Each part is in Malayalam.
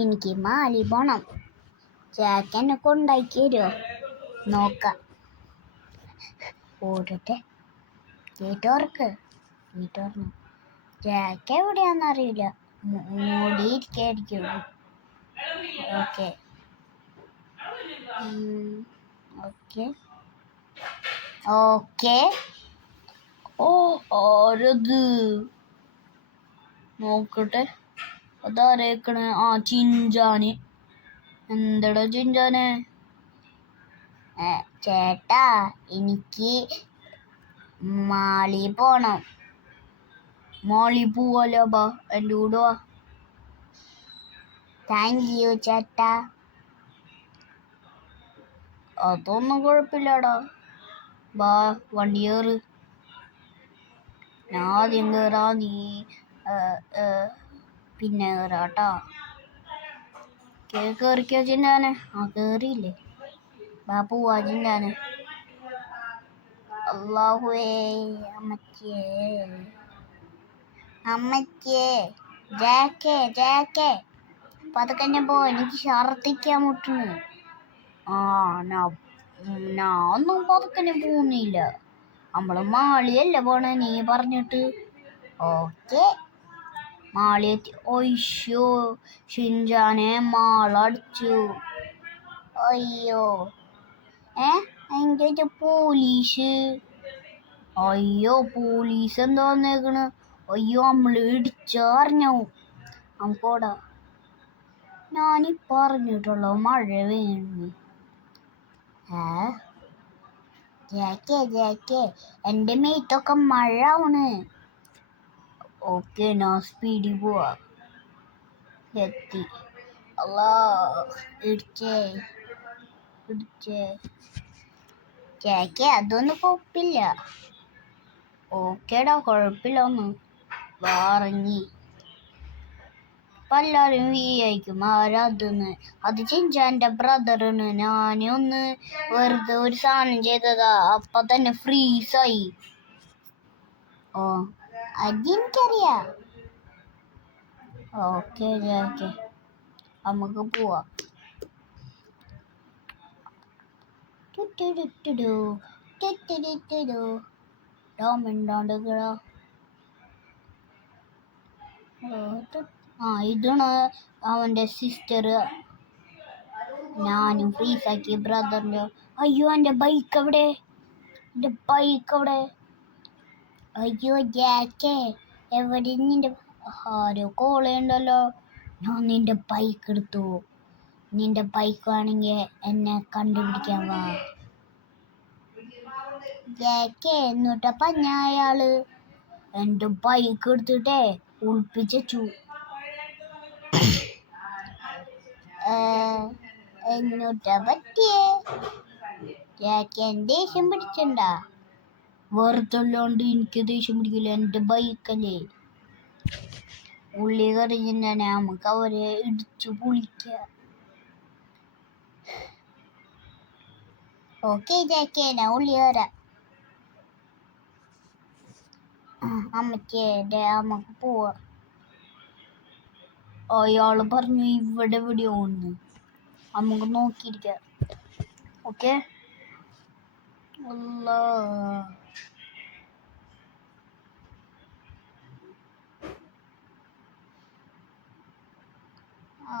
എനിക്ക് മാലി പോണം. ചേക്കനെ കൊണ്ടാക്കി തരുമോ? നോക്കാം. ഓടട്ടെ. കേട്ടോർക്ക് ജാക്ക് എവിടെയാണെന്നറിയില്ല. മൂടിയിരിക്കായിരിക്കും. Okay okay okay. ഓ, ആരത്? നോക്കട്ടെ. അതാരേക്കണേ? ചിഞ്ചാന്. എന്തടാ ചിഞ്ചാനെ? ചേട്ടാ, എനിക്ക് മാളി പോണം. മാളി പോവാലോ, ബാ എൻ്റെ കൂടെ വാ. താങ്ക് യു ചേട്ടാ. അതൊന്നും കുഴപ്പമില്ലടാ, ബാ വണ്ടി കയറ്. ഞാൻ ആദ്യം കയറാ, നീ പിന്നെ കയറാട്ടാ. കയറിക്കോ ചിന്താനെ. കയറിയില്ലേ? ബാ പോവാ ചിന്താനെ. അല്ലാഹുവേ, അമ്മച്ചേ. ജാക്കേ പതുക്കെ പോ, എനിക്ക് ഛർദ്ദിക്കാൻ മുട്ടുന്നു. ഞാനൊന്നും പതുക്കെ പോകുന്നില്ല. നമ്മള് മാളിയല്ലേ പോണേ നീ പറഞ്ഞിട്ട്. ഓക്കെ, മാളി എത്തി. ഒയ്യോ ഷിൻജാനെ, മാളടിച്ചു. അയ്യോ, എൻ്റെ പോലീസ്. അയ്യോ, പോലീസ് എന്താ വന്നേക്കണ്? അയ്യോ, നമ്മള് ഇടിച്ചറിഞ്ഞു. നമുക്കോടാ. ഞാനീ പറഞ്ഞിട്ടുള്ള മഴ വീണു. ജാക്കേ എൻ്റെ മേത്തൊക്കെ മഴ ആണ്. ഓക്കെ, ഞാൻ സ്പീഡിൽ പോവാ. എത്തി. അല്ലാ, ഇടിച്ചേ. ജാക്കേ, അതൊന്നും കുഴപ്പമില്ല. ഓക്കേടാ, കുഴപ്പമില്ല. ഒന്ന് പറഞ്ഞി. എല്ലാവരും വിചാരിക്കും ആരാതെന്ന്. അത് ചിഞ്ചാൻ്റെ ബ്രദറാണ്. ഞാനൊന്ന് വെറുതെ ഒരു സാധനം ചെയ്തതാ, അപ്പൊ തന്നെ ഫ്രീസായി. അതെനിക്കറിയാം. ഓക്കെ ജാക്കേ, നമുക്ക് പോവാം. ഇതാണ് അവൻ്റെ സിസ്റ്റർ. ഞാനും ഫ്രീസാക്കി ബ്രദറിൻ്റെ. അയ്യോ, എൻ്റെ ബൈക്ക് എവിടെ? അയ്യോ ജാക്കേ, എവിടെ നിന്റെ? ആരോ കോളുണ്ടല്ലോ. ഞാൻ നിന്റെ ബൈക്ക് എടുത്തു. നിന്റെ ബൈക്ക് വേണമെങ്കിൽ എന്നെ കണ്ടുപിടിക്കാൻ വാ. ജാക്കേ, എന്നിട്ടാ പറഞ്ഞ അയാള് എൻ്റെ ബൈക്ക് എടുത്തിട്ടേ ഒളിപ്പിച്ചു. എന്നിട്ടാ പറ്റിയേ? ജാക്കേ, ദേഷ്യം പിടിച്ചിണ്ടാ? വെറുതല്ലാണ്ട് എനിക്ക് ദേഷ്യം പിടിക്കില്ല. എൻ്റെ ബൈക്കല്ലേ. ഉള്ളി കറിഞ്ഞ നമുക്ക് അവരെ ഇടിച്ചു പൊളിക്കാം. ഓക്കെ ജാക്കേ, ഞാൻ ഉള്ളി കയറാം. അമ്മച്ചേ, നമുക്ക് പോവാ. അയാള് പറഞ്ഞു ഇവിടെ എവിടെയോ ഒന്ന്. നമുക്ക് നോക്കിയിരിക്കാം. ഓക്കെ.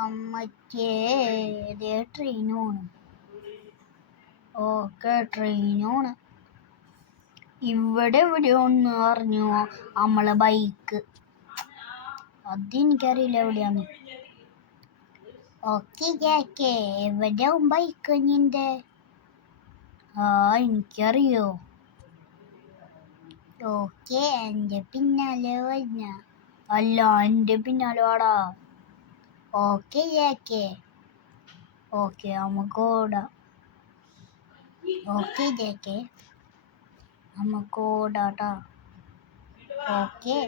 അമ്മച്ചേ, ട്രെയിനാണ്. ഓക്കെ, ട്രെയിനാണ്. ഇവിടെ എവിടെയോ ഒന്ന് അറിഞ്ഞു നമ്മളെ ബൈക്ക്. അതെനിക്കറിയില്ല എവിടെയാന്ന്. ഓക്കെ ജാക്കേ, എവിടെയാവും ബൈക്ക് നിന്റെ? എനിക്കറിയോ. ഓക്കെ, എൻ്റെ പിന്നാലെ വന്ന. അല്ല, എൻ്റെ പിന്നാലെ വാടാ. ഓക്കെ ജാക്കേ. ഓക്കെ, നമുക്ക് ഓടാം. ഓക്കെ ജാക്കേ, നമുക്ക് ഓടാട്ടാ. ഓക്കെ,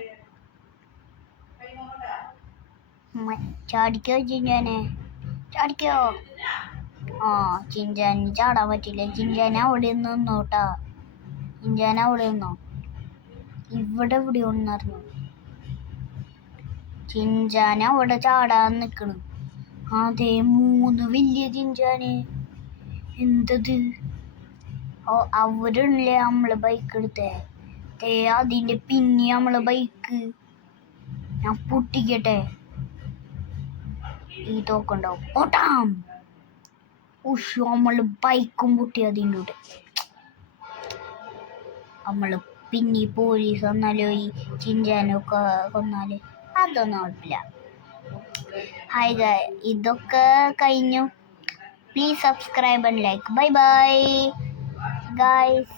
ചാടിക്കോ ചിഞ്ചാനെ, ചാടിക്കോ. ചിഞ്ചാന് ചാടാൻ പറ്റില്ല. ചിഞ്ചാന അവിടെ നിന്നോട്ടാ. ചിഞ്ചാന അവിടെ നിന്നോ. ഇവിടെ എവിടെ ഒന്നറിഞ്ഞു. ചിഞ്ചാന അവിടെ ചാടാൻ നിൽക്കണു. അതെ 3 വലിയ ചിഞ്ചാന്. എന്തത്? അവരല്ലേ നമ്മള് ബൈക്ക് എടുത്തേ. അതിന്റെ പിന്നെ നമ്മളെ ബൈക്ക് ഞാൻ പൊട്ടിക്കട്ടെ. ഈ തോക്കുണ്ടാവും പൊട്ടാം. ഉഷ് നമ്മള് ബൈക്കും പൊട്ടി. അതിൻ്റെ കൂടെ നമ്മള് പിന്നെ പോലീസ് വന്നാലോ ഈ ചിഞ്ചാനൊക്കെ കൊന്നാല് അതൊന്നും കുഴപ്പമില്ല. ഹായ് ഇതൊക്കെ കഴിഞ്ഞു. Please subscribe and like. Bye bye guys.